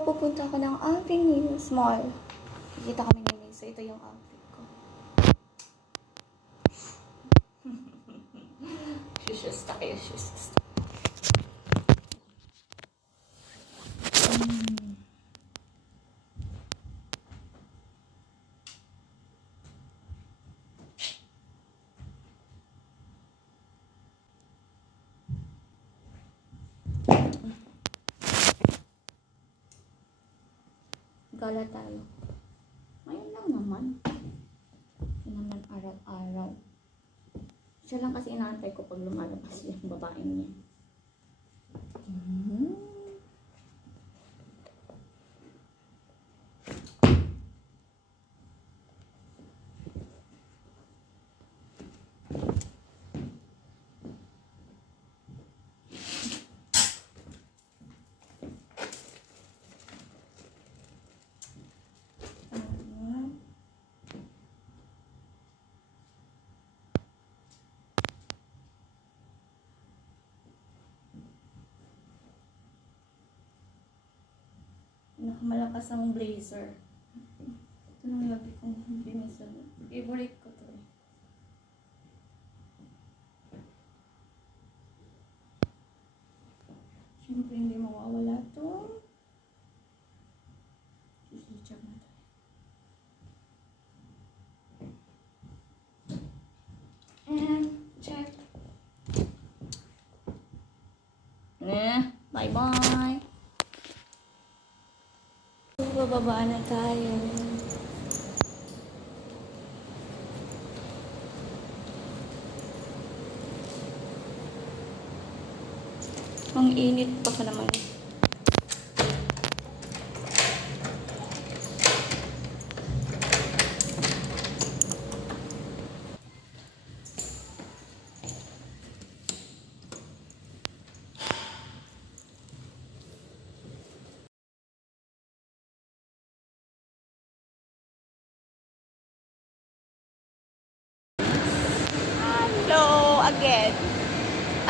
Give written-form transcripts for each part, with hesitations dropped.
pupunta ako ng Avenue Mall. Kikita kami ni May. So, ito yung outfit ko. Shoes tayo, shoes. Gala tayo. Ngayon lang naman. Hindi naman araw-araw. Siya lang kasi inaantay ko pag lumalabas yung babaeng niya. Nakamalakas ang blazer. Ito nang lagi kong binisan. Favorite ko to eh. Siyempre hindi mawawala to. Sisichag na tayo. And check. Bye-bye. Bababa na tayo. Ang init pa naman. Hello, again.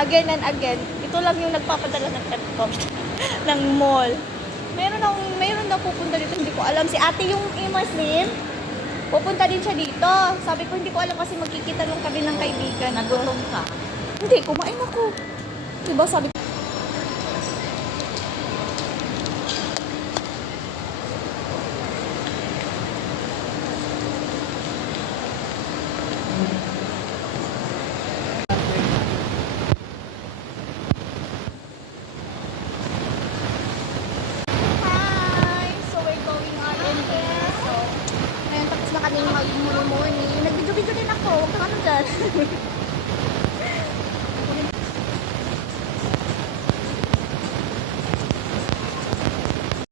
Again and again. Ito lang yung nagpapadala ng telecom ng mall. Meron na pupunta dito, hindi ko alam. Si ate yung Muslim, pupunta din siya dito. Sabi ko, hindi ko alam kasi magkikita lang kami ng kaibigan. Nagutom ka? Hindi, kumain ako. Diba sabi ko, kami mag-morning. Nag-video-video din ako. Huwag kang ano dyan.